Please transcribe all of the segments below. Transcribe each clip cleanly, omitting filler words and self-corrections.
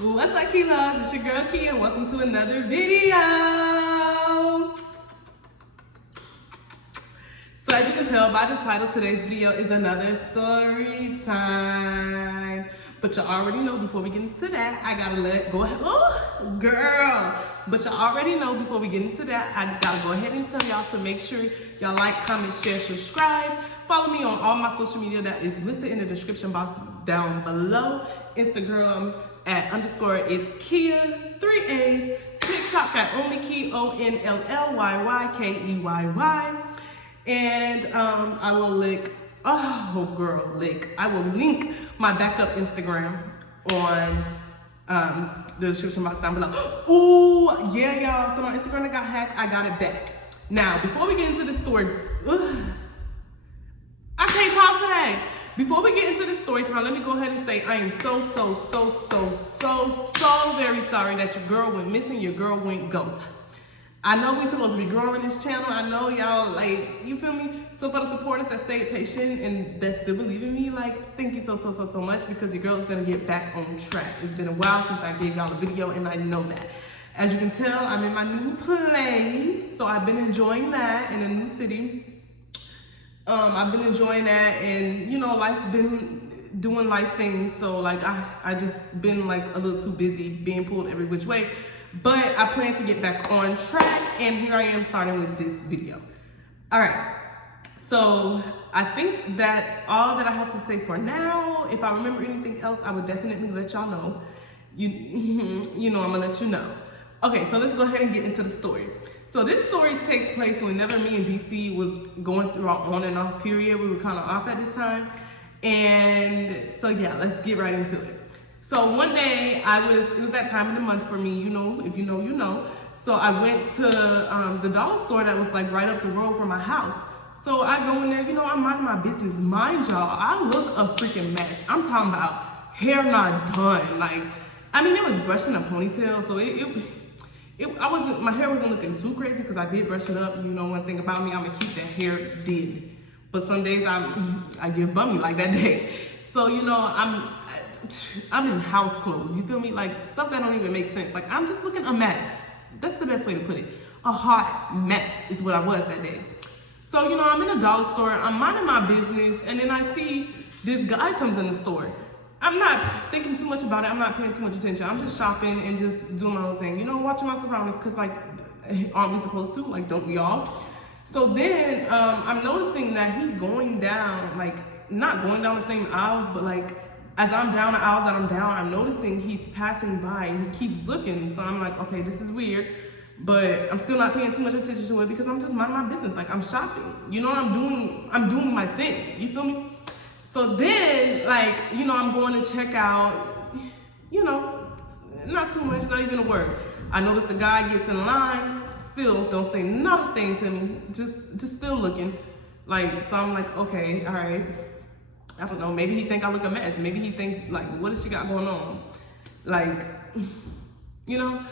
What's up, Keyyy loves? It's your girl Keyyy and welcome to another video. So as you can tell by the title, today's video is another story time. But you already know before we get into that, I gotta go ahead. Oh, girl. But you already know before we get into that, I gotta go ahead and tell y'all to make sure y'all like, comment, share, subscribe. Follow me on all my social media that is listed in the description box down below. Instagram at _it's Keyyy, 3 A's. TikTok at OnlyKeyyy, OnlyYYKEYY. And I will link, I will link my backup Instagram on the description box down below. Oh, yeah, y'all. So my Instagram got hacked. I got it back. Now, before we get into the story, I can't talk today. Before we get into the story time, let me go ahead and say I am so very sorry that your girl went missing, your girl went ghost. I know we're supposed to be growing this channel. I know y'all, like, you feel me? So for the supporters that stayed patient and that still believe in me, like, thank you so much, because your girl is gonna get back on track. It's been a while since I gave y'all a video and I know that. As you can tell, I'm in my new place. So I've been enjoying that in a new city. I've been enjoying that, and you know, life been doing life things. So like I just been like a little too busy being pulled every which way. But I plan to get back on track, and here I am starting with this video. All right, so I think that's all that I have to say for now. If I remember anything else, I would definitely let y'all know. You know, I'm gonna let you know. Okay, so let's go ahead and get into the story. So this story takes place whenever me and DC was going through our on and off period. We were kind of off at this time. And so yeah, let's get right into it. So one day it was that time of the month for me, you know, if you know, you know. So I went to the dollar store that was like right up the road from my house. So I go in there, you know, I'm minding my business. Mind y'all, I look a freaking mess. I'm talking about hair not done. Like, I mean, it was brushing a ponytail, so my hair wasn't looking too crazy because I did brush it up. You know, one thing about me, I'm gonna keep that hair did. But some days I get bummy like that day. So, you know, I'm in house clothes, you feel me? Like stuff that don't even make sense. Like I'm just looking a mess. That's the best way to put it. A hot mess is what I was that day. So, you know, I'm in a dollar store, I'm minding my business, and then I see this guy comes in the store. I'm not thinking too much about it. I'm not paying too much attention. I'm just shopping and just doing my own thing. You know, watching my surroundings, because like, aren't we supposed to? Like, don't we all? So then I'm noticing that he's going down, like not going down the same aisles, but like as I'm down the aisles that I'm down, I'm noticing he's passing by and he keeps looking. So I'm like, okay, this is weird, but I'm still not paying too much attention to it because I'm just minding my business. Like I'm shopping, you know what I'm doing my thing, you feel me? So then, like, you know, I'm going to check out, you know, not too much, not even a word. I notice the guy gets in line, still don't say not a thing to me, just still looking. Like, so I'm like, okay, all right. I don't know, maybe he think I look a mess. Maybe he thinks, like, what does she got going on? Like, you know?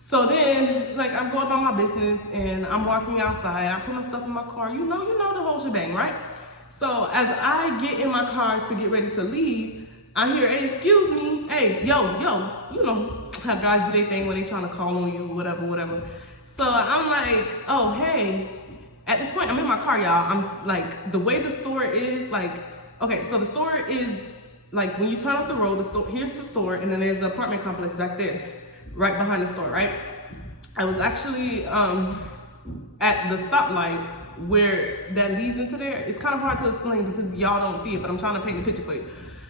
So then, like, I'm going about my business and I'm walking outside. I put my stuff in my car. You know the whole shebang, right? So as I get in my car to get ready to leave, I hear, hey, excuse me, hey, yo, you know how guys do their thing when they trying to call on you, whatever. So I'm like, oh, hey. At this point, I'm in my car, y'all. I'm like, the way the store is, like, okay, so the store is, like, when you turn off the road, the store, here's the store, and then there's the apartment complex back there, right behind the store, right? I was actually at the stoplight where that leads into there. It's kind of hard to explain because y'all don't see it, but I'm trying to paint a picture for you.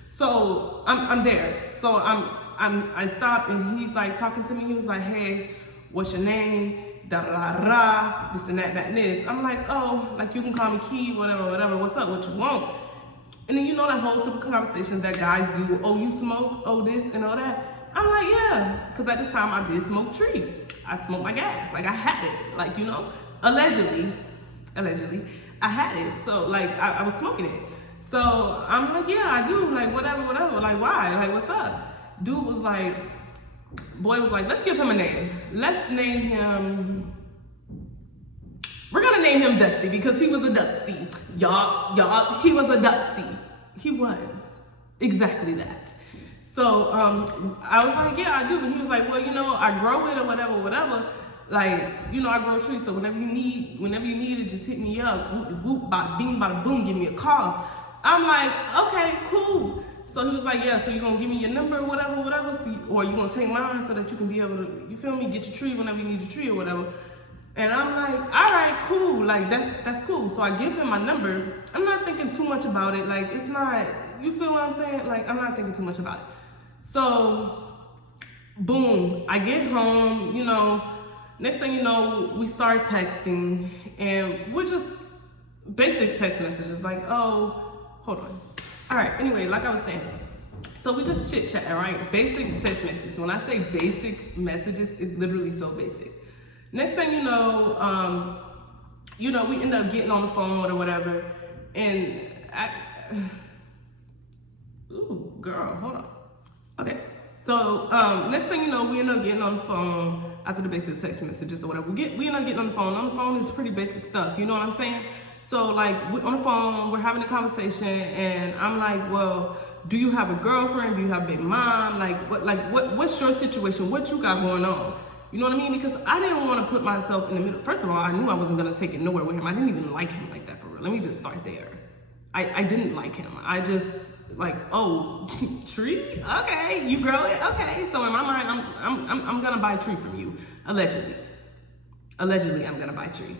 So I'm there. So I stop and he's like talking to me. He was like, hey, what's your name? Da da da da, this and that and this. I'm like, oh, like you can call me Keyyy, whatever. What's up? What you want? And then you know that whole typical conversation that guys do. Oh, you smoke? Oh, this and all that. I'm like, yeah, because at this time I did smoke tree. I smoked my gas. Like I had it. Like, you know, allegedly, I had it. So like I was smoking it. So I'm like, yeah, I do. Like whatever. Like why? Like what's up? Boy was like, let's give him a name. Let's name him. We're gonna name him Dusty because he was a Dusty. Y'all, he was a Dusty. He was exactly that. So I was like, yeah, I do. And he was like, well, you know, I grow it or whatever. Like, you know, I grow trees, so whenever you need it, just hit me up. Whoop, whoop, bada bing, bada boom, give me a call. I'm like, okay, cool. So he was like, yeah, so you're gonna give me your number or whatever, so or you're gonna take mine so that you can be able to, you feel me, get your tree whenever you need your tree or whatever. And I'm like, all right, cool, like that's cool. So I give him my number. I'm not thinking too much about it. Like, it's not, you feel what I'm saying? Like, I'm not thinking too much about it. So, boom, I get home, you know, next thing you know, we start texting, and we're just basic text messages, like, oh, hold on. All right, anyway, like I was saying, so we just chit-chatting, right? Basic text messages. When I say basic messages, it's literally so basic. Next thing you know, we end up getting on the phone or whatever, and ooh, girl, hold on. Okay, so next thing you know, we end up getting on the phone after the basic text messages or whatever. We end up getting on the phone. On the phone is pretty basic stuff, you know what I'm saying? So like, on the phone, we're having a conversation, and I'm like, well, do you have a girlfriend? Do you have a baby mom? What's your situation? What you got going on? You know what I mean? Because I didn't want to put myself in the middle. First of all, I knew I wasn't gonna take it nowhere with him. I didn't even like him like that, for real. Let me just start there. I didn't like him. I just, like, oh, tree? Okay, you grow it? Okay. So in my mind, I'm gonna buy a tree from you, allegedly. Allegedly, I'm gonna buy a tree.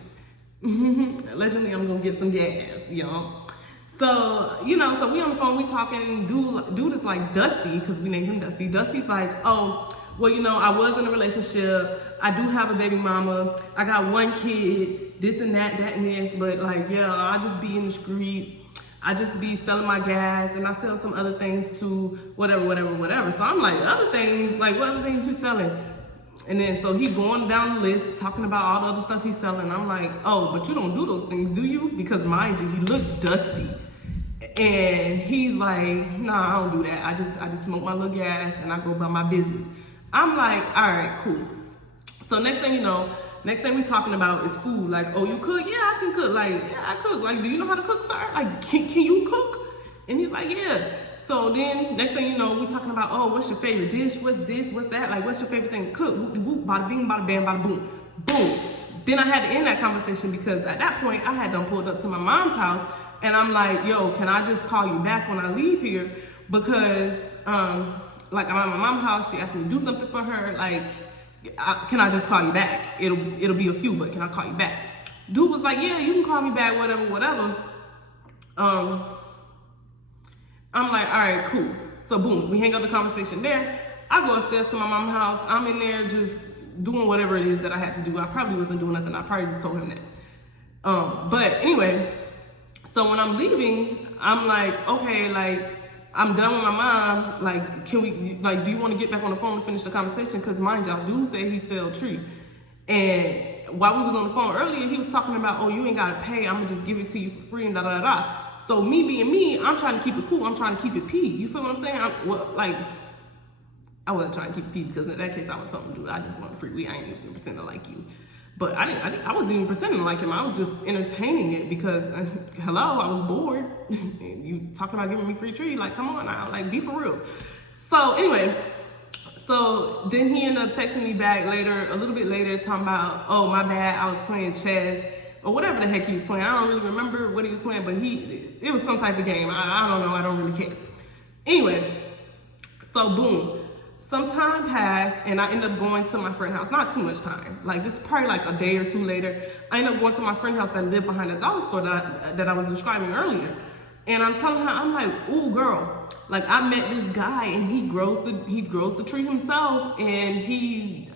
Allegedly, I'm gonna get some gas, you know. So, you know, so we on the phone, we talking, dude is like Dusty, because we named him Dusty. Dusty's like, oh, well, you know, I was in a relationship. I do have a baby mama. I got one kid, this and that and this, but like, yeah, I just be in the streets. I just be selling my gas, and I sell some other things too, whatever. So I'm like, other things, like, what other things you selling? And then, so he going down the list, talking about all the other stuff he's selling. I'm like, oh, but you don't do those things, do you? Because mind you, he looked dusty. And he's like, nah, I don't do that. I just smoke my little gas and I go about my business. I'm like, all right, cool. So next thing you know, next thing we talking about is food. Like, oh, you cook? Yeah, I can cook. Like, yeah, I cook. Like, do you know how to cook, sir? Like, can you cook? And he's like, yeah. So then, next thing you know, we talking about, oh, what's your favorite dish? What's this? What's that? Like, what's your favorite thing to cook? Whoop, whoop, bada bing, bada bam, bada boom. Boom. Then I had to end that conversation because at that point, I had done pulled up to my mom's house, and I'm like, yo, can I just call you back when I leave here? Because, like, I'm at my mom's house, she asked me to do something for her, like, can I just call you back? It'll be a few, but can I call you back? Dude was like, yeah, you can call me back, whatever. I'm like, all right, cool. So boom, we hang up the conversation there. I go upstairs to my mom's house. I'm in there just doing whatever it is that I had to do. I probably wasn't doing nothing. I probably just told him that. But anyway, so when I'm leaving, I'm like, okay, like, I'm done with my mom. Like, can we, like, do you want to get back on the phone to finish the conversation? Because mind y'all, dude said he sell tree. And while we was on the phone earlier, he was talking about, oh, you ain't got to pay. I'm going to just give it to you for free and da-da-da-da. So me being me, I'm trying to keep it cool. I'm trying to keep it P. You feel what I'm saying? I wasn't trying to keep it P because in that case, I would tell him, dude, I just want free weed. I ain't even pretend to like you. But I wasn't even pretending to like him. I was just entertaining it because, hello, I was bored. And you talking about giving me free tree? Like, come on now, like, be for real. So anyway, so then he ended up texting me back later, a little bit later, talking about, oh, my bad, I was playing chess. Or whatever the heck he was playing. I don't really remember what he was playing, but it was some type of game. I don't know, I don't really care. Anyway, so boom. Some time passed and I ended up going to my friend's house. Not too much time. Like, this is probably like a day or two later. I ended up going to my friend's house that lived behind the dollar store that I was describing earlier. And I'm telling her, I'm like, ooh, girl, like, I met this guy and he grows the tree himself, and he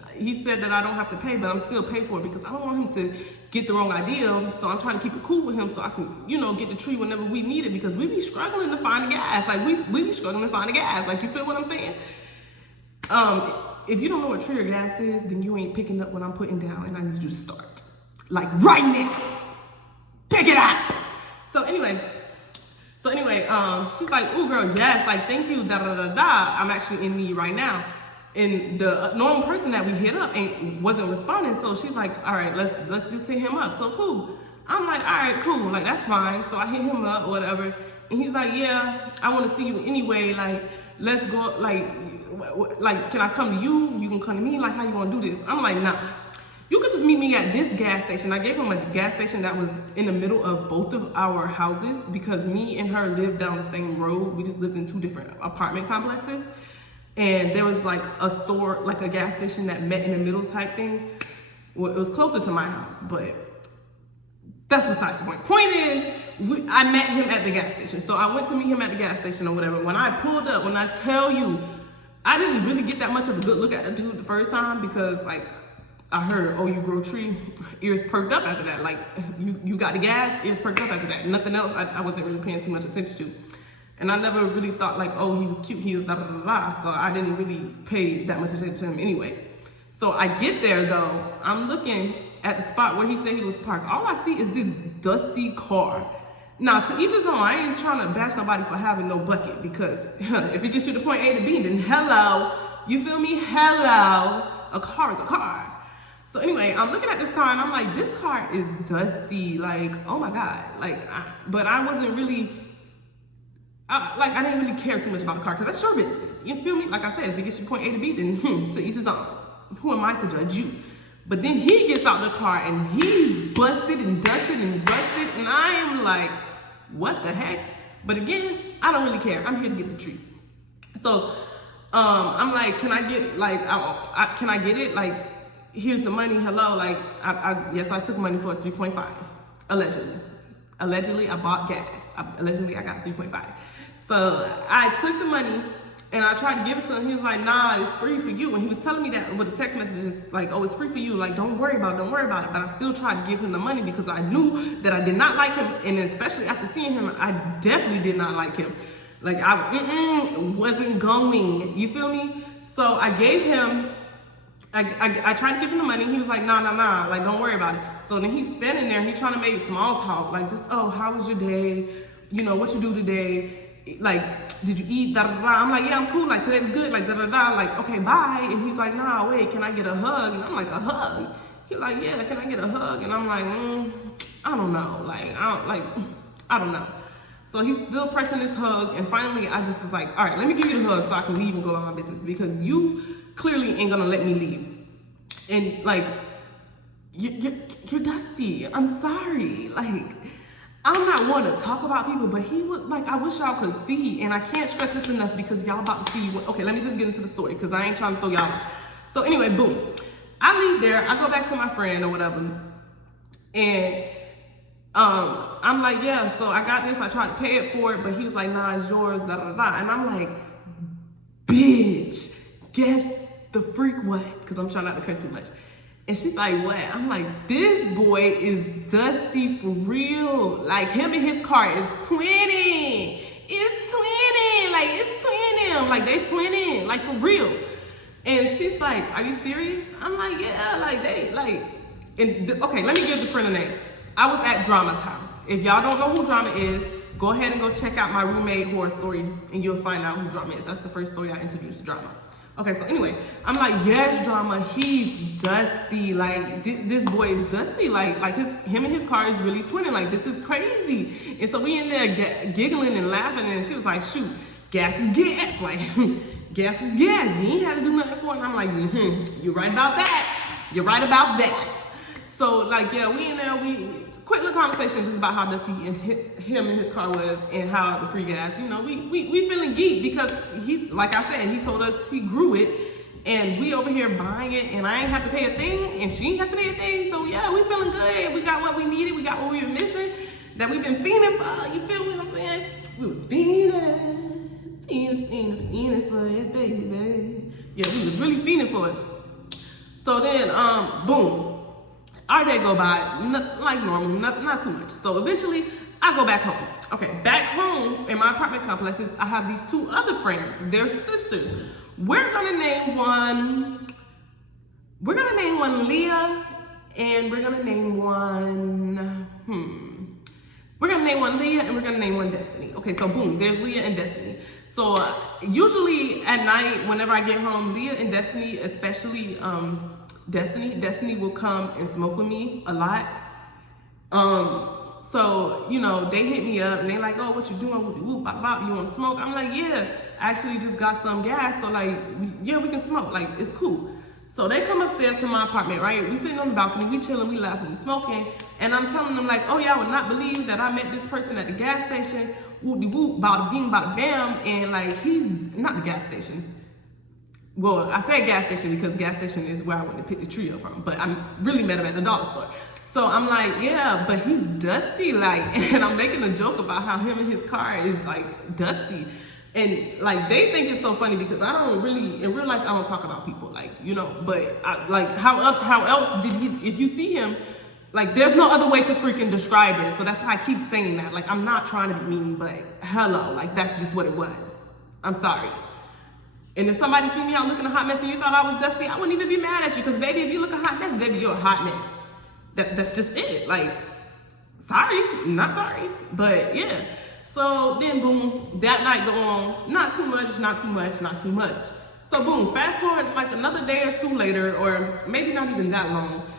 said that I don't have to pay, but I'm still pay for it because I don't want him to get the wrong idea. So I'm trying to keep it cool with him so I can, you know, get the tree whenever we need it, because we be struggling to find the gas. Like, we be struggling to find the gas. Like, you feel what I'm saying? If you don't know what tree or gas is, then you ain't picking up what I'm putting down, and I need you to start. Like, right now. Pick it up. So anyway, she's like, ooh, girl, yes, like, thank you, da-da-da-da. I'm actually in need right now. And the normal person that we hit up wasn't responding. So she's like, all right, let's just hit him up. So cool. I'm like, all right, cool. Like, that's fine. So I hit him up or whatever. And he's like, yeah, I want to see you anyway. Like, let's go. Like, can I come to you? You can come to me. Like, how you want to do this? I'm like, nah. You could just meet me at this gas station. I gave him a gas station that was in the middle of both of our houses because me and her lived down the same road. We just lived in 2 different apartment complexes. And there was like a store, like a gas station that met in the middle type thing. Well, it was closer to my house, but that's besides the point. Point is, I met him at the gas station. So I went to meet him at the gas station or whatever. When I pulled up, when I tell you, I didn't really get that much of a good look at the dude the first time because like, I heard, oh, you grow tree, ears perked up after that. Like, you got the gas, ears perked up after that. Nothing else I wasn't really paying too much attention to. And I never really thought like, oh, he was cute, he was da da da da. So I didn't really pay that much attention to him anyway. So I get there though, I'm looking at the spot where he said he was parked. All I see is this dusty car. Now, to each his own, I ain't trying to bash nobody for having no bucket because if it gets you to point A to B, then hello, you feel me? Hello, a car is a car. So anyway, I'm looking at this car and I'm like, this car is dusty. Like, oh my God. Like, but I wasn't really, I didn't really care too much about the car because that's your business. You feel me? Like I said, if it gets you point A to B, then to each his own. Who am I to judge you? But then he gets out the car and he's busted and dusted and rusted. And I am like, what the heck? But again, I don't really care. I'm here to get the treat. So I'm like, can I get, like, can I get it? Like, here's the money, hello, like, yes, I took money for 3.5, allegedly. Allegedly, I bought gas. Allegedly, I got 3.5. So I took the money and I tried to give it to him. He was like, nah, it's free for you. And he was telling me that with the text messages, like, oh, it's free for you. Like, don't worry about it, don't worry about it. But I still tried to give him the money because I knew that I did not like him. And especially after seeing him, I definitely did not like him. Like, I wasn't going, you feel me? So I gave him, I tried to give him the money. He was like, nah, like, don't worry about it. So then he's standing there and he's trying to make small talk, like, just, oh, how was your day? You know, what you do today? Like, did you eat? Da da da. I'm like, yeah, I'm cool. Like, today was good. Like, da da da. Like, okay, bye. And he's like, nah, wait, can I get a hug? And I'm like, a hug? He's like, yeah, can I get a hug? And I'm like, I don't know. Like, I don't know. So he's still pressing this hug. And finally, I just was like, all right, let me give you the hug so I can leave and go about my business because you clearly ain't gonna let me leave. And like, you're dusty. I'm sorry. Like, I'm not one to talk about people, but he was like, I wish y'all could see, and I can't stress this enough because y'all about to see what, okay, let me just get into the story because I ain't trying to throw y'all off. So anyway, boom. I leave there, I go back to my friend or whatever, and I'm like, yeah, so I got this, I tried to pay it for it, but he was like, nah, it's yours, da da da. And I'm like, bitch, guess the freak what? Because I'm trying not to curse too much. And she's like, what? I'm like, this boy is dusty for real. Like, him and his car is twinning. It's twinning. Like, it's twinning. Like, they twinning. Like, for real. And she's like, are you serious? I'm like, yeah. Like, they, like, okay, let me give the friend a name. I was at Drama's house. If y'all don't know who Drama is, go ahead and go check out my roommate horror story, and you'll find out who Drama is. That's the first story I introduced Drama. Okay, so anyway, I'm like, yes, Drama, he's dusty. Like, this boy is dusty. Like him and his car is really twinning. Like, this is crazy. And so we in there giggling and laughing, and she was like, shoot, gas is gas. Like, gas is gas. You ain't had to do nothing for it. And I'm like, you're right about that. You're right about that. So, like, yeah, we in there, we quick little conversation just about how dusty and him and his car was and how the free gas, you know, we feeling geek because he, like I said, he told us he grew it and we over here buying it and I ain't have to pay a thing and she ain't have to pay a thing. So yeah, we feeling good. We got what we needed. We got what we were missing that we've been fiending for. You feel me what I'm saying? We was fiending for it, baby. Yeah, we was really fiending for it. So then, boom. Our day go by, like normal, not too much. So eventually, I go back home. Okay, back home in my apartment complexes, I have these 2 other friends. They're sisters. We're gonna name one Leah, and we're gonna name one, We're gonna name one Leah, and we're gonna name one Destiny. Okay, so boom, there's Leah and Destiny. So usually at night, whenever I get home, Leah and Destiny, especially, Destiny will come and smoke with me a lot. So, you know, they hit me up and they like, oh, what you doing? Whoop, whoop, bop, bop, you want to smoke? I'm like, yeah, I actually just got some gas. So like, yeah, we can smoke. Like, it's cool. So they come upstairs to my apartment, right? We sitting on the balcony, we chilling, we laughing, we smoking. And I'm telling them like, oh, y'all would not believe that I met this person at the gas station. Whoop, whoop, bada bing, bada bam. And like, he's not the gas station. Well, I said gas station because gas station is where I went to pick the trio from. But I really met him at the dollar store. So I'm like, yeah, but he's dusty, like, and I'm making a joke about how him and his car is like dusty. And like, they think it's so funny because I don't really, in real life, I don't talk about people, like, you know, but I, like, how else did he, if you see him, like, there's no other way to freaking describe it. So that's why I keep saying that. Like, I'm not trying to be mean, but hello, like, that's just what it was. I'm sorry. And if somebody see me out looking a hot mess and you thought I was dusty, I wouldn't even be mad at you because, baby, if you look a hot mess, baby, you're a hot mess. That's just it. Like, sorry, not sorry, but yeah. So then boom, that night go on, not too much, not too much, not too much. So boom, fast forward like another day or two later, or maybe not even that long,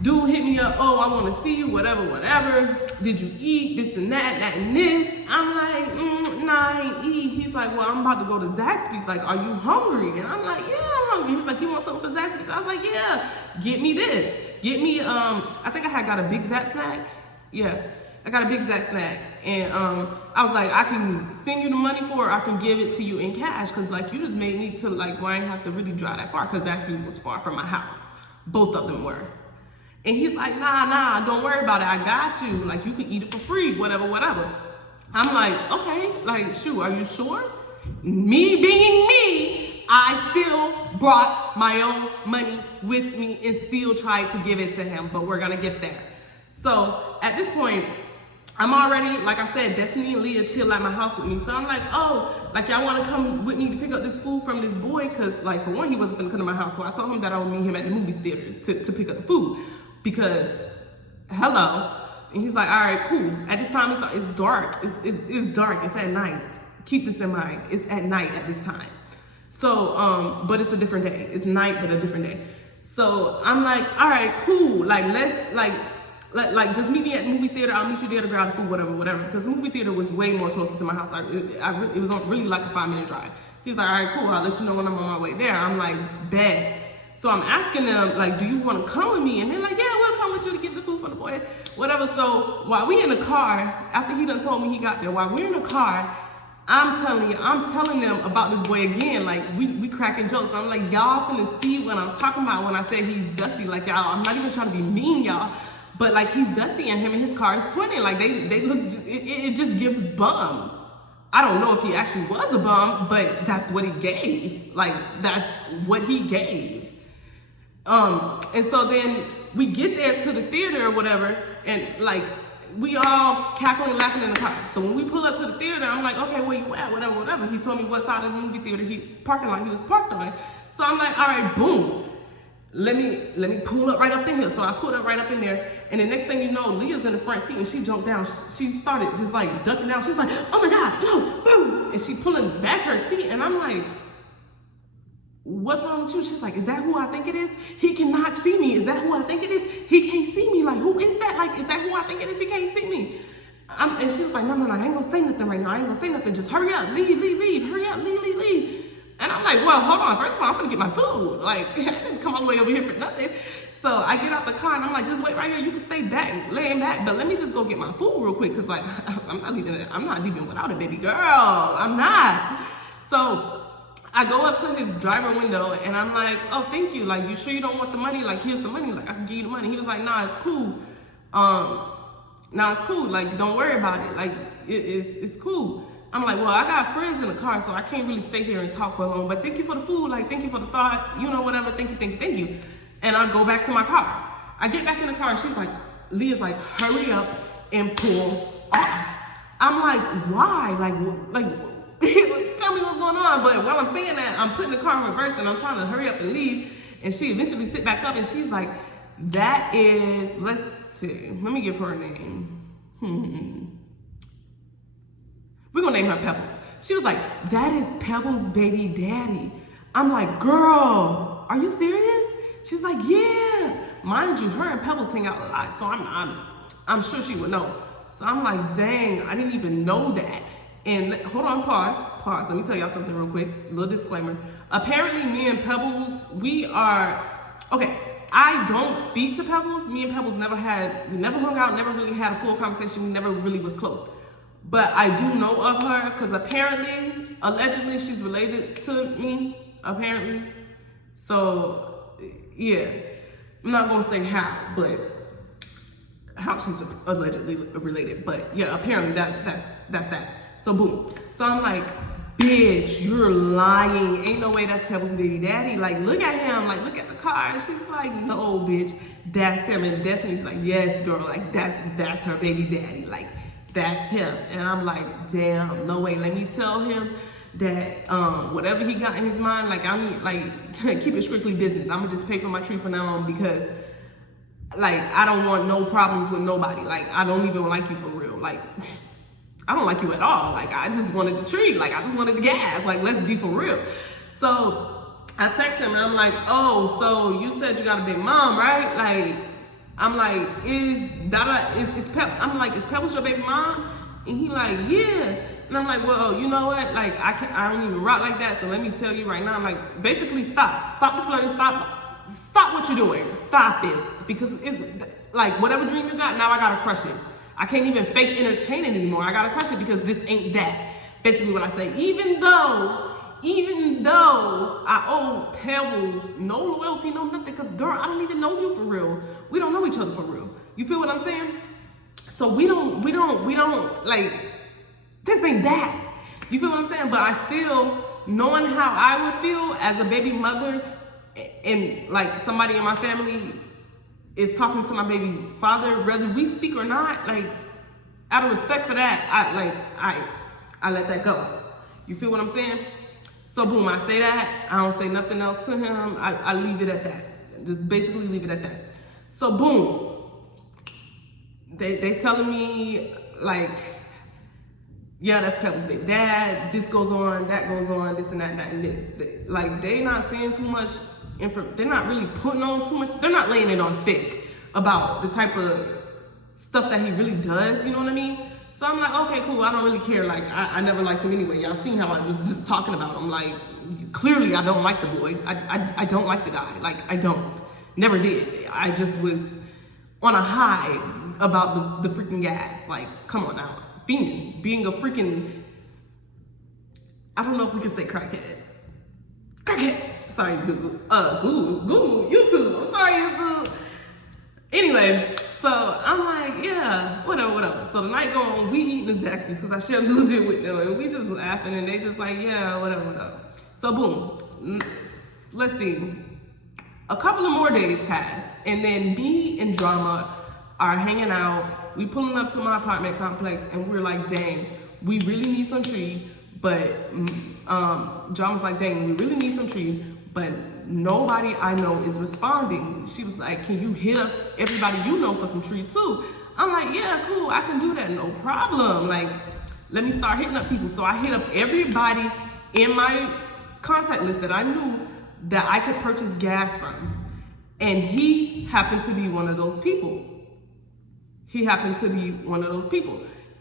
dude hit me up, oh, I want to see you, whatever, whatever. Did you eat this and that and this? I'm like, nah, I ain't eat. He's like, well, I'm about to go to Zaxby's. Like, are you hungry? And I'm like, yeah, I'm hungry. He's like, you want something for Zaxby's? I was like, yeah, get me this. Get me, I think I had got a Big Zax snack. Yeah, I got a Big Zax snack. And I was like, I can send you the money for it, or I can give it to you in cash. Cause like, you just made me to like, well, I didn't have to really drive that far, cause Zaxby's was far from my house. Both of them were. And he's like, nah, don't worry about it. I got you. Like, you can eat it for free, whatever, whatever. I'm like, okay, like, shoot, are you sure? Me being me, I still brought my own money with me and still tried to give it to him, but we're gonna get there. So at this point, I'm already, like I said, Destiny and Leah chill at my house with me. So I'm like, oh, like y'all wanna come with me to pick up this food from this boy? Cause like, for one, he wasn't gonna come to my house. So I told him that I would meet him at the movie theater to pick up the food. Because, hello. And he's like, all right, cool. At this time, it's dark. It's dark, it's at night. Keep this in mind, it's at night at this time. So, but it's a different day. It's night, but a different day. So I'm like, all right, cool. Like, let's, like just meet me at the movie theater. I'll meet you there to grab the food, whatever. Because the movie theater was way more closer to my house. It was really like a 5-minute drive. He's like, all right, cool. I'll let you know when I'm on my way there. I'm like, bet. So I'm asking them, like, do you want to come with me? And they're like, yeah, we'll come with you to get the food for the boy, whatever. So while we in the car, after he done told me he got there, while we're in the car, I'm telling them about this boy again. Like, we cracking jokes. I'm like, y'all finna see what I'm talking about when I say he's dusty. Like, y'all, I'm not even trying to be mean, y'all. But like, he's dusty and him and his car is twinning. Like, they look, it just gives bum. I don't know if he actually was a bum, but that's what he gave. Like, that's what he gave. And so then we get there to the theater or whatever, and like, we all cackling, laughing in the car. So when we pull up to the theater, I'm like, okay, where you at? Whatever. He told me what side of the movie theater parking lot he was parked on. So I'm like, all right, boom. Let me pull up right up in here. So I pulled up right up in there, and the next thing you know, Leah's in the front seat and she jumped down. She started just like ducking down. She was like, oh my God, no, boom. And she pulling back her seat, and I'm like, what's wrong with you? She's like, is that who I think it is? He cannot see me. Is that who I think it is? He can't see me. Like, who is that? Like, is that who I think it is? He can't see me. And she was like, no, I ain't gonna say nothing right now. I ain't gonna say nothing. Just hurry up, leave. Hurry up, leave. And I'm like, well, hold on. First of all, I'm gonna get my food. Like, I didn't come all the way over here for nothing. So I get out the car and I'm like, just wait right here. You can stay back, laying back, but let me just go get my food real quick. Cause like, I'm not leaving without it, baby girl. I'm not. So I go up to his driver window and I'm like, oh, thank you. Like, you sure you don't want the money? Like, here's the money. Like, I can give you the money. He was like, nah, it's cool. Nah, it's cool. Like, don't worry about it. Like, it's cool. I'm like, well, I got friends in the car, so I can't really stay here and talk for long. But thank you for the food. Like, thank you for the thought. You know, whatever. Thank you. And I go back to my car. I get back in the car and she's like, Leah's like, hurry up and pull off. I'm like, why? Like, tell me what's going on. But while I'm saying that, I'm putting the car in reverse and I'm trying to hurry up and leave. And she eventually sit back up and she's like, that is, let's see. Let me give her a name. We're gonna name her Pebbles. She was like, that is Pebbles' baby daddy. I'm like, girl, are you serious? She's like, yeah. Mind you, her and Pebbles hang out a lot, so I'm sure she would know. So I'm like, dang, I didn't even know that. And hold on, pause. Let me tell y'all something real quick. Little disclaimer. Apparently, me and Pebbles, we are, okay, I don't speak to Pebbles. Me and Pebbles we never hung out, never really had a full conversation. We never really was close. But I do know of her because apparently, allegedly, she's related to me, apparently. So, yeah. I'm not gonna say how, but how she's allegedly related. But yeah, apparently that's that. So boom. So I'm like, bitch, you're lying. Ain't no way that's Pebbles' baby daddy. Like, look at him. Like, look at the car. She's like, no, bitch, that's him. And Destiny's like, yes, girl. Like, that's her baby daddy. Like, that's him. And I'm like, damn, no way. Let me tell him that whatever he got in his mind, like, I need, like, to keep it strictly business. I'm gonna just pay for my tree from now on because, like, I don't want no problems with nobody. Like, I don't even like you for real. Like, I don't like you at all. Like, I just wanted the tree. Like, I just wanted the gas. Like, let's be for real. So I text him and I'm like, oh, so you said you got a big mom, right? Like, I'm like, is Pebbles your baby mom? And he like, yeah. And I'm like, well, you know what? Like, I don't even rock like that. So let me tell you right now, I'm like, basically stop the flirting, stop what you're doing. Stop it. Because it's like, whatever dream you got, now I gotta crush it. I can't even fake entertain it anymore. I gotta crush it because this ain't that. Basically what I say. Even though I owe Pebbles no loyalty, no nothing, because girl, I don't even know you for real. We don't know each other for real. You feel what I'm saying? So we don't like, this ain't that. You feel what I'm saying? But I still, knowing how I would feel as a baby mother and like somebody in my family is talking to my baby father, whether we speak or not, like, out of respect for that, I let that go. You feel what I'm saying? So boom, I say that. I don't say nothing else to him. I leave it at that. Just basically leave it at that. So boom, they telling me like, yeah, that's Pebbles' big dad. This goes on, that goes on, this and that and this. Like, they not saying too much. They're not really putting on too much. They're not laying it on thick about the type of stuff that he really does. You know what I mean? So I'm like, okay, cool. I don't really care. Like, I never liked him anyway. Y'all seen how I was just talking about him. Like, clearly I don't like the boy. I don't like the guy. Like, I don't. Never did. I just was on a high about the freaking gas. Like, come on now. Fiending. Being a freaking, I don't know if we can say crackhead. Crackhead. Sorry, Google, YouTube. I'm sorry, YouTube. Anyway, so I'm like, yeah, whatever. So the night go on, we eating the Zaxby's because I shared a little bit with them, and we just laughing, and they just like, yeah, whatever. So boom, let's see. A couple of more days pass, and then me and Drama are hanging out. We pulling up to my apartment complex, and we're like, dang, we really need some tree, but Drama's like, dang, we really need some tree, but nobody I know is responding. She was like, can you hit us, everybody you know, for some tree too? I'm like, yeah, cool, I can do that, no problem. Like, let me start hitting up people. So I hit up everybody in my contact list that I knew that I could purchase gas from. And he happened to be one of those people.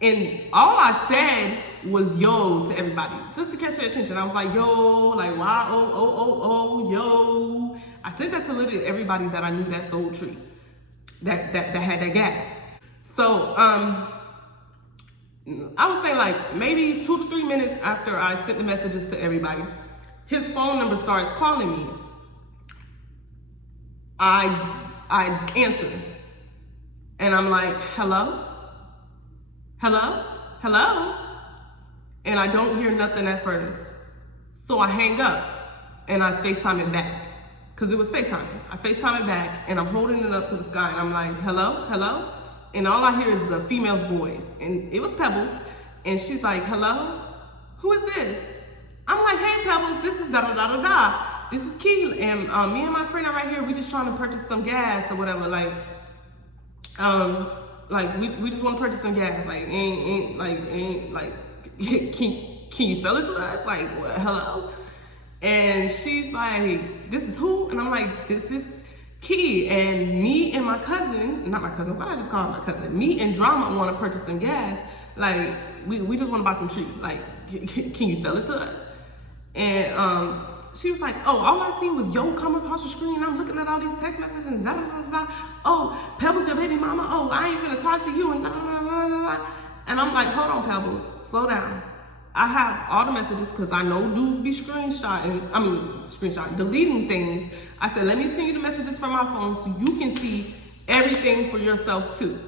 And all I said was yo to everybody, just to catch their attention. I was like, yo, like, why, yo. I said that to literally everybody that I knew that sold tree, that had that gas. So, I would say like maybe 2 to 3 minutes after I sent the messages to everybody, his phone number starts calling me. I answer, and I'm like, hello? And I don't hear nothing at first. So I hang up and I FaceTime it back. Cause it was FaceTime. I FaceTime it back and I'm holding it up to the sky and I'm like, hello? And all I hear is a female's voice. And it was Pebbles. And she's like, hello? Who is this? I'm like, hey Pebbles, this is da-da-da-da-da. This is Keyyy. And me and my friend are right here. We just trying to purchase some gas or whatever. Like we just want to purchase some gas. Like, can you sell it to us? Like, what, hello? And she's like, this is who? And I'm like, this is Keyyy, and me and my cousin, not my cousin, why did I just call her my cousin? Me and Drama want to purchase some gas. Like, we just want to buy some trees. Like, can you sell it to us? And she was like, oh, all I seen was yo come across the screen. I'm looking at all these text messages and da da da da. Oh, Pebbles, your baby mama. Oh, I ain't finna talk to you and da da da da da. And I'm like, hold on, Pebbles, slow down. I have all the messages because I know dudes be deleting things. I said, let me send you the messages from my phone so you can see everything for yourself too.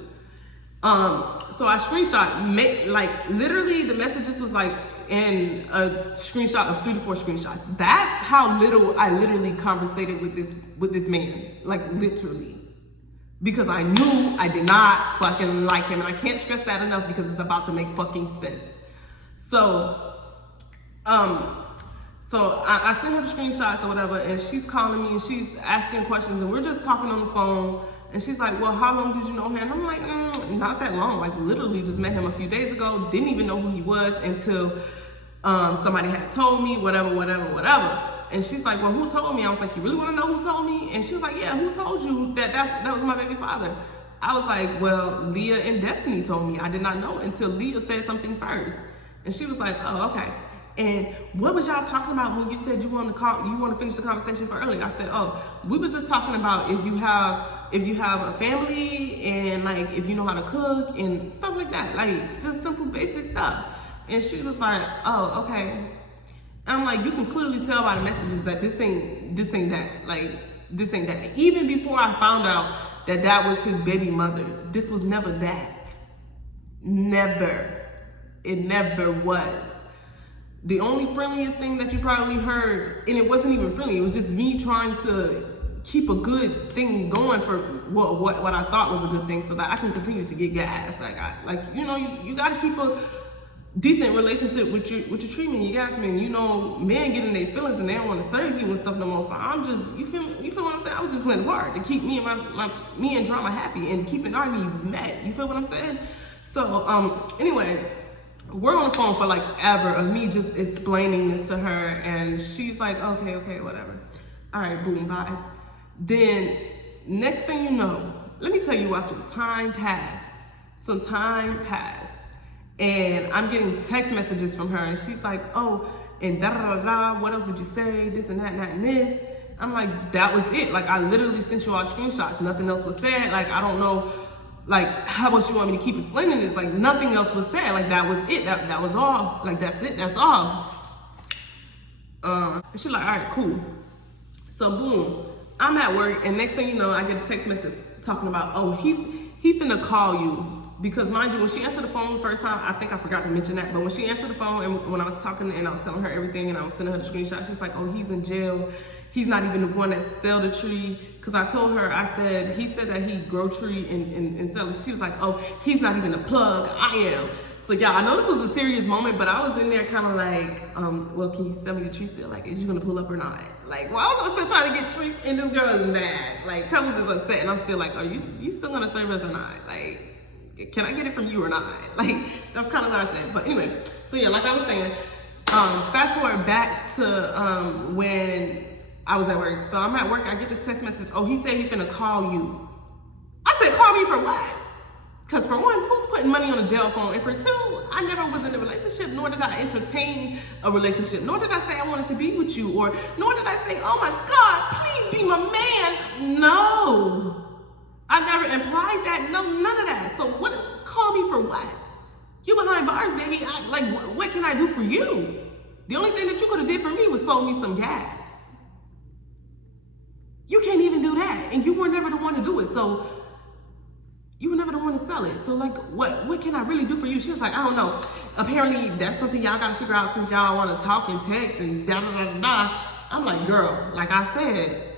So I screenshot, like literally the messages was like in a screenshot of 3 to 4 screenshots. That's how little I literally conversated with this man, like literally. Because I knew I did not fucking like him, and I can't stress that enough because it's about to make fucking sense. So, I sent her the screenshots or whatever, and she's calling me and she's asking questions, and we're just talking on the phone. And she's like, well, how long did you know him? And I'm like, not that long. Like, literally just met him a few days ago. Didn't even know who he was until somebody had told me, whatever. And she's like, well, who told me? I was like, you really want to know who told me? And she was like, yeah, who told you that was my baby father? I was like, well, Leah and Destiny told me. I did not know until Leah said something first. And she was like, oh, okay. And what was y'all talking about when you said you want to finish the conversation for early? I said, oh, we were just talking about if you have a family and like if you know how to cook and stuff like that, like just simple basic stuff. And she was like, oh, okay. And I'm like, you can clearly tell by the messages that this ain't that. Like, this ain't that. Even before I found out that was his baby mother, this was never that. Never. It never was. The only friendliest thing that you probably heard, and it wasn't even friendly, it was just me trying to keep a good thing going for what I thought was a good thing so that I can continue to get gas. You gotta keep a decent relationship with your treatment, you guys. I mean, men get in their feelings and they don't want to serve you and stuff no more. So I'm just, you feel what I'm saying? I was just playing hard to keep me and Drama happy and keeping our needs met. You feel what I'm saying? So anyway, we're on the phone for like ever of me just explaining this to her, and she's like, okay, whatever. All right, boom, bye. Then next thing you know, let me tell you what, some time passed, and I'm getting text messages from her, and she's like, oh, and da da da da, what else did you say, this and that and that and this. I'm like, that was it. Like, I literally sent you all screenshots, nothing else was said. Like, I don't know, like, how else you want me to keep explaining this? Like, nothing else was said. Like, that was it. That was all. Like, that's it. That's all. She's like, all right, cool. So, boom. I'm at work, and next thing you know, I get a text message talking about, oh, he finna call you. Because, mind you, when she answered the phone the first time, I think I forgot to mention that, but when she answered the phone, and when I was talking and I was telling her everything, and I was sending her the screenshot, she's like, oh, he's in jail. He's not even the one that sell the tree. Because I told her, he said that he grow tree and sell it. She was like, oh, he's not even a plug, I am. So yeah, I know this was a serious moment, but I was in there kind of like, well, can you sell me the tree still? Like, is you gonna pull up or not? Like, well, I was still trying to get tree, and this girl is mad. Like, Cummins is upset, and I'm still like, are you still gonna serve us or not? Like, can I get it from you or not? Like, that's kind of what I said. But anyway, so yeah, like I was saying, fast forward back to when I was at work. So I'm at work, I get this text message, oh, he said he finna call you. I said, call me for what? Because for one, who's putting money on a jail phone? And for two, I never was in a relationship, nor did I entertain a relationship, nor did I say I wanted to be with you, or nor did I say, oh my God, please be my man. No, I never implied that, no, none of that. So what, call me for what? You behind bars, baby. What can I do for you? The only thing that you could have did for me was sold me some gas. You can't even do that, and you were never the one to do it. So you were never the one to sell it. So like, what can I really do for you? She was like, I don't know. Apparently that's something y'all gotta figure out since y'all wanna talk and text and da da da da da. I'm like, girl, like I said,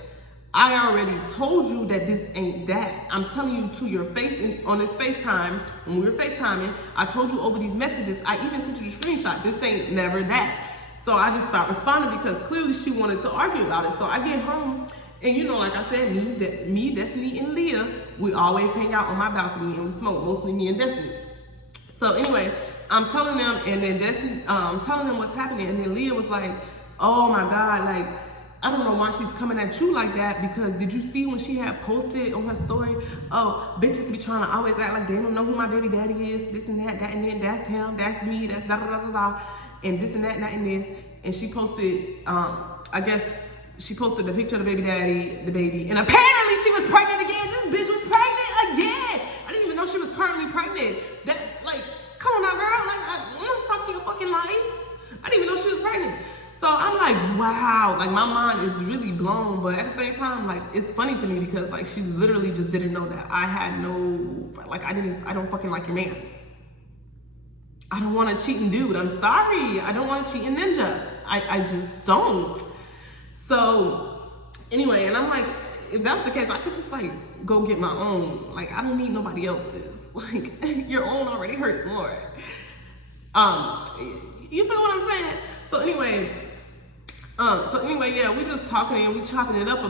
I already told you that this ain't that. I'm telling you to your face on this FaceTime, when we were FaceTiming, I told you over these messages, I even sent you the screenshot, this ain't never that. So I just stopped responding because clearly she wanted to argue about it. So I get home, and like I said, me, Destiny, and Leah, we always hang out on my balcony and we smoke, mostly me and Destiny. So anyway, I'm telling them, and then Destiny, I'm telling them what's happening, and then Leah was like, oh my God, like, I don't know why she's coming at you like that, because did you see when she had posted on her story, oh, bitches be trying to always act like they don't know who my baby daddy is, this and that and then that's him, that's me, that's da da da da da, and this and that and this. And she posted, I guess she posted the picture of the baby daddy, the baby, and apparently she was pregnant again. This bitch was pregnant again. I didn't even know she was currently pregnant. That, like, come on now, girl. Like, I'm not stalking your fucking life. I didn't even know she was pregnant. So I'm like, wow, like my mind is really blown, but at the same time, like, it's funny to me because like she literally just didn't know that I had no, like, I don't fucking like your man. I don't want a cheating dude. I'm sorry. I don't want a cheating ninja. I just don't. So anyway, and I'm like, if that's the case, I could just like go get my own. Like, I don't need nobody else's. Like, your own already hurts more. You feel what I'm saying? So anyway, yeah, we just talking and we chopping it up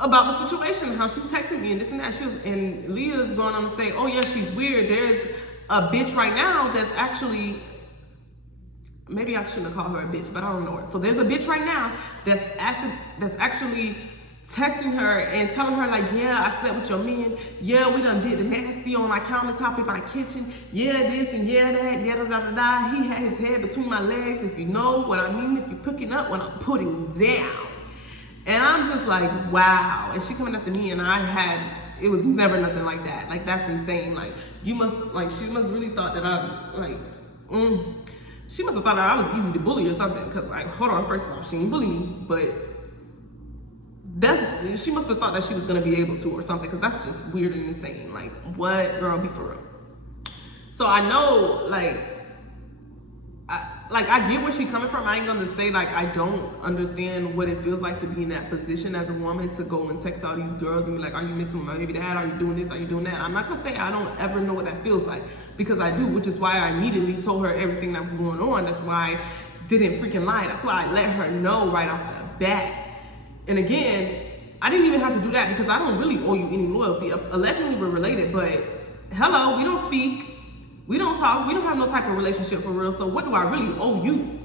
about the situation, how she's texting me and this and that. And Leah's going on to say, oh yeah, she's weird. There's a bitch right now that's actually, maybe I shouldn't have called her a bitch, but I don't know her. So there's a bitch right now that's actually texting her and telling her like, yeah, I slept with your man. Yeah, we done did the nasty on my countertop in my kitchen. Yeah, this and yeah, that, da da da da da. He had his head between my legs, if you know what I mean, if you're picking up what I'm putting down. And I'm just like, wow. And she coming after me, and it was never nothing like that. Like, that's insane. Like, she must really thought that she must have thought that I was easy to bully or something. Because, like, hold on, first of all, she didn't bully me, but she must have thought that she was gonna be able to or something, because that's just weird and insane. Like, what? Girl, be for real. So I know, I get where she's coming from. I ain't gonna say like I don't understand what it feels like to be in that position as a woman, to go and text all these girls and be like, are you missing my baby dad? Are you doing this? Are you doing that? I'm not gonna say I don't ever know what that feels like, because I do, which is why I immediately told her everything that was going on. That's why I didn't freaking lie. That's why I let her know right off the bat. And again, I didn't even have to do that because I don't really owe you any loyalty. Allegedly we're related, but hello, we don't speak. We don't talk. We don't have no type of relationship for real. So what do I really owe you?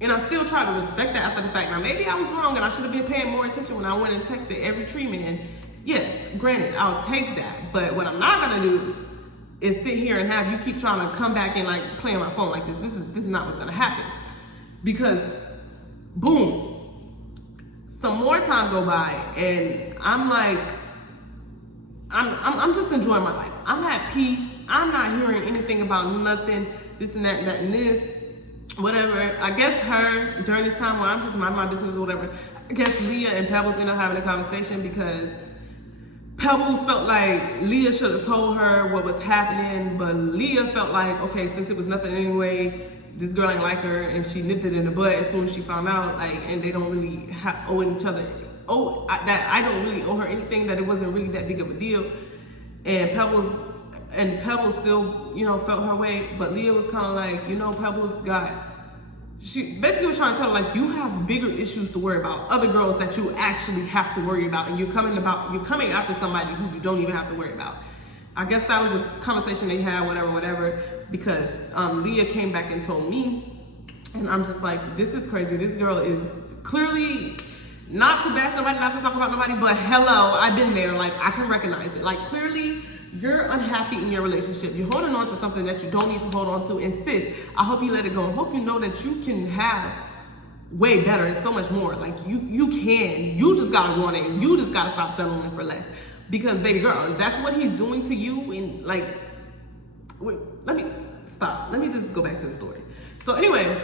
And I still try to respect that after the fact. Now, maybe I was wrong and I should have been paying more attention when I went and texted every tree man. Yes, granted, I'll take that. But what I'm not gonna do is sit here and have you keep trying to come back and like play on my phone like this. This is not what's gonna happen. Because, boom, some more time go by and I'm like, I'm just enjoying my life. I'm at peace. I'm not hearing anything about nothing, this and that and this, whatever. I guess her, during this time where I'm just minding my business or whatever, I guess Leah and Pebbles ended up having a conversation because Pebbles felt like Leah should have told her what was happening, but Leah felt like, okay, since it was nothing anyway, this girl ain't like her, and she nipped it in the bud as soon as she found out, like, and they don't really owe each other. That I don't really owe her anything, that it wasn't really that big of a deal. And Pebbles still, you know, felt her way, but Leah was kind of like, you know, she basically was trying to tell her, like, you have bigger issues to worry about, other girls that you actually have to worry about, and you're coming after somebody who you don't even have to worry about. I guess that was a conversation they had, whatever, because Leah came back and told me, and I'm just like, this is crazy. This girl is clearly, not to bash nobody, not to talk about nobody, but hello, I've been there. Like, I can recognize it. Like, clearly, you're unhappy in your relationship. You're holding on to something that you don't need to hold on to. And sis, I hope you let it go. I hope you know that you can have way better and so much more. Like, you can. You just gotta want it. And you just gotta stop settling for less. Because, baby girl, if that's what he's doing to you, and like, wait, let me stop. Let me just go back to the story. So anyway,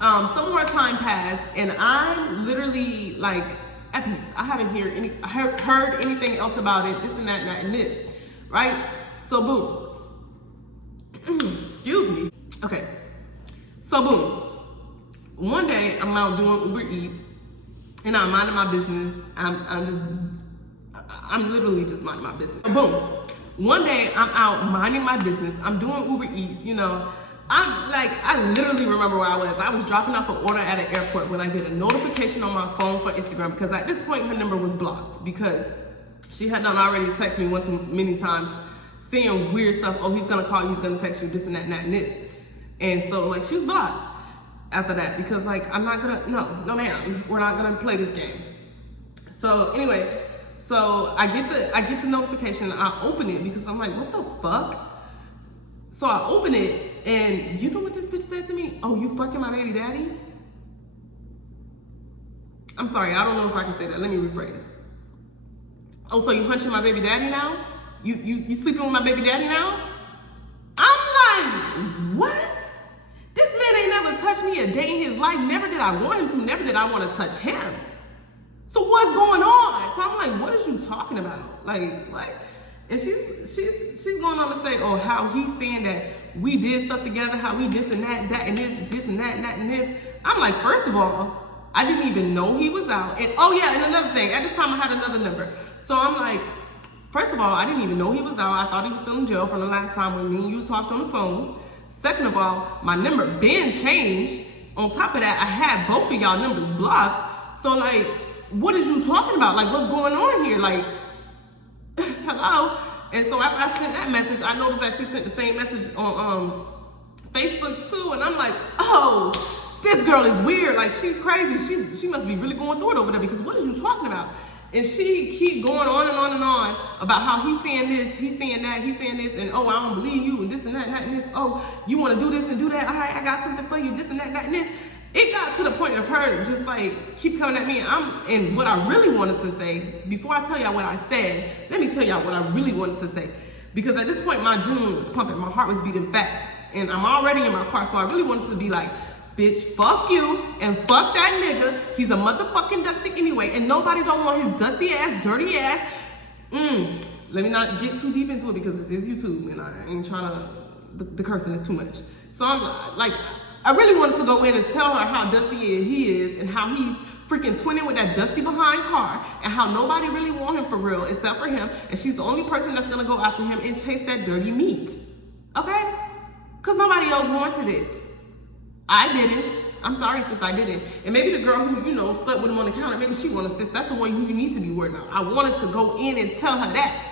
some more time passed, and I'm literally like at peace. I haven't heard anything else about it, this and that and this, right? So boom, excuse me. Okay, so boom, one day I'm out doing Uber Eats, and I'm minding my business. I'm literally just minding my business. Boom, one day I'm out minding my business. I'm doing Uber Eats, you know. I literally remember where I was. I was dropping off an order at an airport when I get a notification on my phone for Instagram, because at this point her number was blocked because she had done already texted me one too many times saying weird stuff. Oh, he's gonna call you, he's gonna text you, this and that and that and this. And so like she was blocked. after that, because like I'm not gonna, no ma'am, we're not gonna play this game. So anyway, so I get the notification, I open it because I'm like, what the fuck? So I open it, and you know what this bitch said to me? Oh, you fucking my baby daddy? I'm sorry, I don't know if I can say that. Let me rephrase. Oh, so you hunching my baby daddy now? You sleeping with my baby daddy now? I'm like, what? This man ain't never touched me a day in his life. Never did I want him to. Never did I want to touch him. So what's going on? So I'm like, what is you talking about? Like, what? And she's going on to say, oh, how he's saying that we did stuff together, how we this and that and this and that and this. I'm like, first of all, I didn't even know he was out. And oh yeah, and another thing, at this time I had another number. So I'm like, first of all, I didn't even know he was out. I thought he was still in jail from the last time when me and you talked on the phone. Second of all, my number been changed. On top of that, I had both of y'all numbers blocked. So like, what is you talking about? Like, what's going on here? Like, hello? And so after I sent that message, I noticed that she sent the same message on Facebook too. And I'm like, oh, this girl is weird. Like, she's crazy. She must be really going through it over there, because what is you talking about? And she keep going on and on and on about how he's saying this, he's saying that, he's saying this, and oh, I don't believe you, and this and that and that and this. Oh, you want to do this and do that? All right, I got something for you, this and that and this. It got to the point of her just like keep coming at me. And what I really wanted to say, before I tell y'all what I said, let me tell y'all what I really wanted to say. Because at this point, my adrenaline was pumping, my heart was beating fast, and I'm already in my car, so I really wanted to be like, bitch, fuck you, and fuck that nigga. He's a motherfucking dusty anyway, and nobody don't want his dusty ass, dirty ass. Let me not get too deep into it, because this is YouTube, and I ain't trying to, the cursing is too much. So I'm like, I really wanted to go in and tell her how dusty he is, and how he's freaking twinning with that dusty behind car, and how nobody really want him for real except for him, and she's the only person that's gonna go after him and chase that dirty meat, okay? Because nobody else wanted it. I didn't. I'm sorry, sis, I didn't. And maybe the girl who, you know, slept with him on the counter, maybe she wanted, sis, that's the one who you need to be worried about. I wanted to go in and tell her that.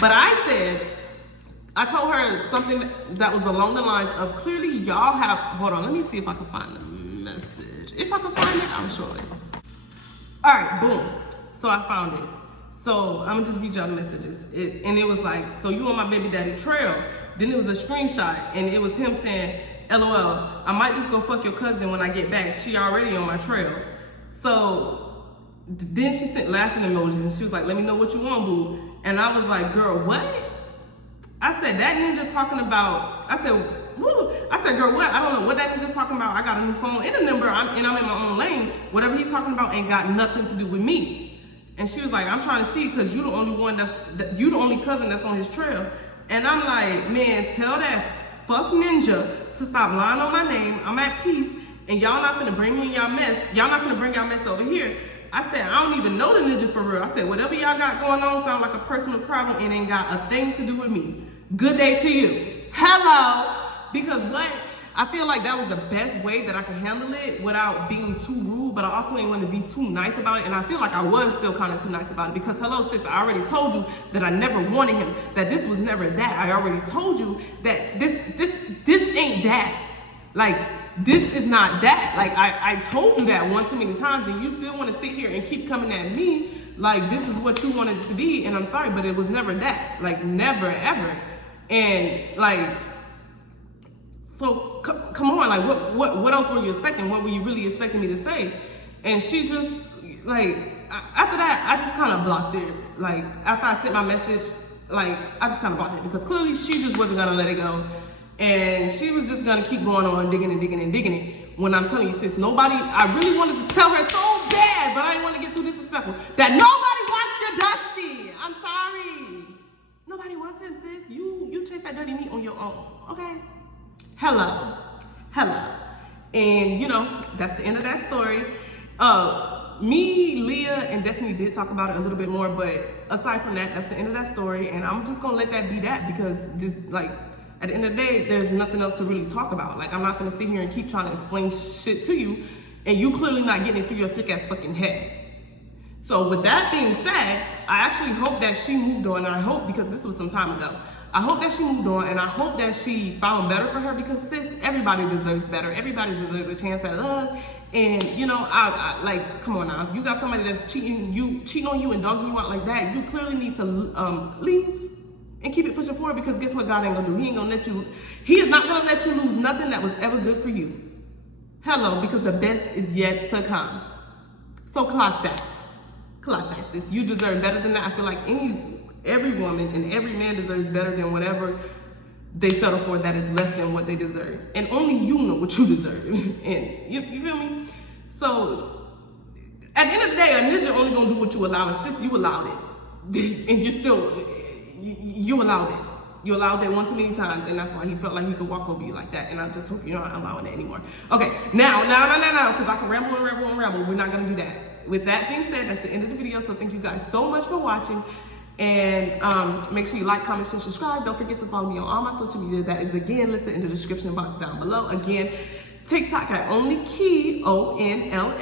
But I told her something that was along the lines of, clearly y'all have, hold on, let me see if I can find the message. If I can find it, I'll show it. All right, boom. So I found it. So I'm gonna just read y'all the messages. And it was like, so you on my baby daddy trail. Then it was a screenshot, and it was him saying, LOL, I might just go fuck your cousin when I get back. She already on my trail. So then she sent laughing emojis, and she was like, let me know what you want, boo. And I was like, girl, what? I said, that ninja talking about, I said, woo. I said, girl, what? I don't know what that ninja talking about. I got a new phone and a number, and I'm in my own lane. Whatever he talking about ain't got nothing to do with me. And she was like, I'm trying to see, because you the only one you the only cousin that's on his trail. And I'm like, man, tell that fuck ninja to stop lying on my name. I'm at peace, and y'all not finna bring me in y'all mess. Y'all not finna bring y'all mess over here. I said, I don't even know the ninja for real. I said, whatever y'all got going on sound like a personal problem and ain't got a thing to do with me. Good day to you. Hello. Because what? I feel like that was the best way that I could handle it without being too rude, but I also ain't want to be too nice about it. And I feel like I was still kind of too nice about it, because hello, sis, I already told you that I never wanted him, that this was never that. I already told you that this ain't that. Like, this is not that. Like, I told you that one too many times, and you still want to sit here and keep coming at me like this is what you wanted it to be. And I'm sorry, but it was never that. Like, never, ever. And like, so come on, like what else were you expecting? What were you really expecting me to say? And she just, like, after that, I just kind of blocked it. Like, after I sent my message, like, I just kind of blocked it, because clearly she just wasn't gonna let it go. And she was just gonna keep going on, digging and digging and digging it. When I'm telling you, sis, I really wanted to tell her so bad, but I didn't want to get too disrespectful, that nobody wants your dusty. I'm sorry. Nobody wants him, sis. You chase that dirty meat on your own, okay? Hello. And you know, that's the end of that story. Me, Leah, and Destiny did talk about it a little bit more, but aside from that, that's the end of that story. And I'm just gonna let that be that, because this, like, at the end of the day, there's nothing else to really talk about. Like, I'm not gonna sit here and keep trying to explain shit to you, and you clearly not getting it through your thick ass fucking head. So with that being said, I actually hope that she moved on. And I hope, because this was some time ago, I hope that she moved on, and I hope that she found better for her, because sis, everybody deserves better. Everybody deserves a chance at love. And you know, I like, come on now, if you got somebody that's cheating on you and dogging you out like that, you clearly need to leave and keep it pushing forward, because guess what God ain't gonna do? He is not gonna let you lose nothing that was ever good for you. Hello, because the best is yet to come. So clock that, sis. You deserve better than that. I feel like every woman and every man deserves better than whatever they settle for that is less than what they deserve. And only you know what you deserve. And you feel me? So at the end of the day, a ninja only gonna do what you allow. And sis, you allowed it. And you allowed it. You allowed it one too many times, and that's why he felt like he could walk over you like that. And I just hope you're not allowing it anymore. Okay, now, because I can ramble. We're not gonna do that. With that being said, that's the end of the video. So thank you guys so much for watching. And make sure you like, comment, share, subscribe. Don't forget to follow me on all my social media. That is, again, listed in the description box down below. Again, TikTok at Only Keyyy, ONLLYYKEYY.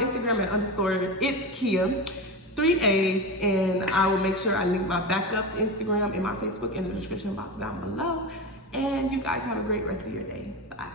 Instagram at _ it's Keyyy, 3 A's. And I will make sure I link my backup Instagram and my Facebook in the description box down below. And you guys have a great rest of your day. Bye.